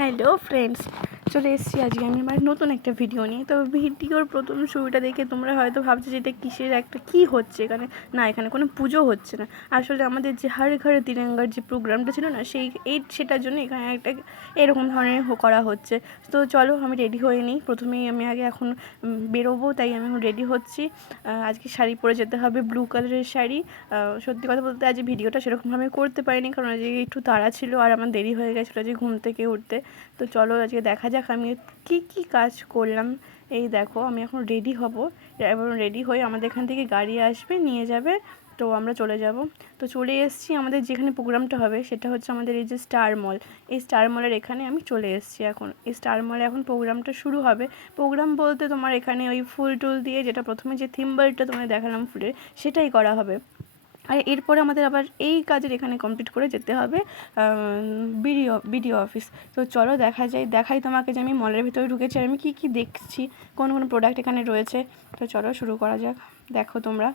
Hello friends, চলে এসেছি আজকে আমি আমার নতুন একটা ভিডিও নিয়ে। তো ভিডিওর প্রথম শুরুটা দেখে তোমরা হয়তো ভাবছো যে এটা কিসের একটা কী হচ্ছে এখানে। না, এখানে কোনো পুজো হচ্ছে না। আসলে আমাদের যে হর ঘর তিরঙ্গার যে প্রোগ্রামটা ছিল না, সেটার জন্য এখানে একটা এরকম ধরনের করা হচ্ছে। তো চলো আমি রেডি হয়ে নিই। প্রথমেই আমি এখন বেরোবো, তাই আমি এখন রেডি হচ্ছি। আজকে শাড়ি পরে যেতে হবে, ব্লু কালারের শাড়ি। সত্যি কথা বলতে আজ ভিডিওটা সেরকমভাবে করতে পারিনি, কারণ আজকে একটু তাড়া ছিল আর আমার দেরি হয়ে গেছিলো আজকে ঘুম থেকে উঠতে। তো চলো আজকে দেখা যাক আমি কি কাজ করলাম। এই দেখো আমি এখন রেডি হব, এবং রেডি হয়ে আমাদের এখান থেকে গাড়ি আসবে, নিয়ে যাবে, তো আমরা চলে যাব। তো চলে এসেছি আমাদের যেখানে প্রোগ্রামটা হবে, সেটা হচ্ছে আমাদের এই যে স্টার মল। এই স্টার মলের এখানে আমি চলে এসেছি এখন। এই স্টার মলে এখন প্রোগ্রামটা শুরু হবে। প্রোগ্রাম বলতে তোমার এখানে ওই ফুল টুল দিয়ে, যেটা প্রথমে যে থিম্বলটা তোমায় দেখালাম ফুলের, সেটাই করা হবে। আর এরপরে আমাদের আবার এই কাজের এখানে কমপ্লিট করে যেতে হবে বিডিও অফিস। তো চলো দেখাই তোমাকে যে আমি মলের ভিতরে ঢুকেছি আর আমি কী দেখছি, কোন প্রোডাক্ট এখানে রয়েছে। তো চলো শুরু করা যাক, দেখো তোমরা।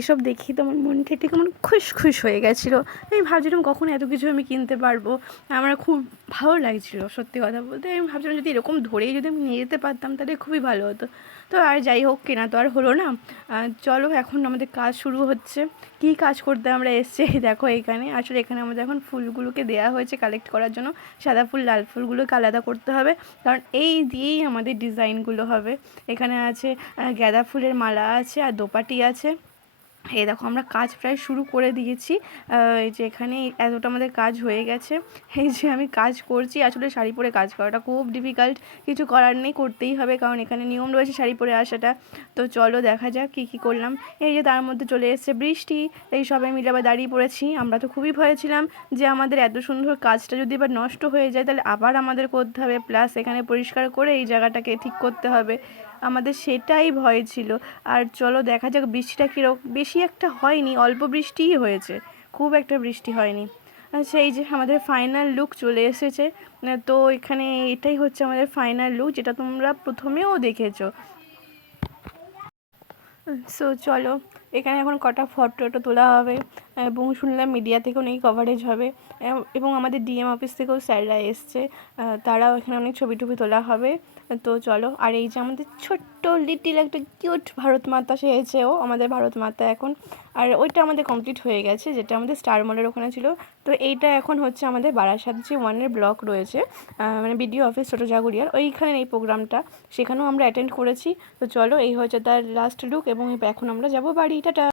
এইসব দেখি তো আমার মনটা ঠিক আমার খুশ হয়ে গেছিলো। আমি ভাবছিলাম কখন এত কিছু আমি কিনতে পারবো, আমার খুব ভালো লাগছিলো সত্যি কথা বলতে। আমি ভাবছিলাম যদি এরকম ধরেই যদি আমি নিয়ে যেতে পারতাম তাহলে খুবই ভালো হতো। তো আর যাই হোক, কেনা তো আর হলো না। চলো এখন আমাদের কাজ শুরু হচ্ছে। কী কাজ করতে আমরা এসছি দেখো এখানে। আসলে এখানে আমাদের এখন ফুলগুলোকে দেওয়া হয়েছে কালেক্ট করার জন্য। সাদা ফুল লাল ফুলগুলোকে আলাদা করতে হবে, কারণ এই দিয়েই আমাদের ডিজাইনগুলো হবে। এখানে আছে গাঁদা ফুলের মালা আছে আর দোপাটি আছে। এই দেখো আমরা কাজ প্রায় শুরু করে দিয়েছি। এই যে এখানে এতটা আমাদের কাজ হয়ে গেছে। এই যে আমি কাজ করছি, আসলে শাড়ি পরে কাজ করাটা খুব ডিফিকাল্ট, কিছু করার নেই, করতেই হবে, কারণ এখানে নিয়ম রয়েছে শাড়ি পরে আসাটা। তো চলো দেখা যাক কী করলাম। এই যে তার মধ্যে চলে এসেছে বৃষ্টি, এই সবাই মিলে আবার দাঁড়িয়ে পড়েছি। আমরা তো খুবই ভয়ে ছিলাম যে আমাদের এত সুন্দর কাজটা যদি এবার নষ্ট হয়ে যায় তাহলে আবার আমাদের করতে হবে, প্লাস এখানে পরিষ্কার করে এই জায়গাটাকে ঠিক করতে হবে, আমাদের সেটাই ভয় ছিল। আর চলো দেখা যাক বৃষ্টিটা কীরকম। বেশি একটা হয়নি, অল্প বৃষ্টিই হয়েছে, খুব একটা বৃষ্টি হয়নি। আচ্ছা, এই যে আমাদের ফাইনাল লুক চলে এসেছে। তো এখানে এটাই হচ্ছে আমাদের ফাইনাল লুক, যেটা তোমরা প্রথমেও দেখেছো। সো চলো এখানে এখন কটা ফটো তোলা হবে, এবং শুনলাম মিডিয়া থেকেও নাকি কভারেজ হবে, এবং আমাদের ডিএম অফিস থেকেও স্যাররা এসছে, তারাও এখানে অনেক ছবি টবি তোলা হবে। তো চলো, আর এই যে আমাদের ছোট্ট লিটিল একটা কিউট ভারত মাতা সেজেছে, ও আমাদের ভারত মাতা এখন। আর ওইটা আমাদের কমপ্লিট হয়ে গেছে, যেটা আমাদের স্টার মলের ওখানে ছিল। তো এইটা এখন হচ্ছে আমাদের বারাসাত যে 1-এর ব্লক রয়েছে, মানে বিডিও অফিস ছোটো জাগুরিয়ার, ওইখানে এই প্রোগ্রামটা, সেখানেও আমরা অ্যাটেন্ড করেছি। তো চলো এই হচ্ছে তার লাস্ট লুক, এবং এখন আমরা যাব বাড়ি। টাটা।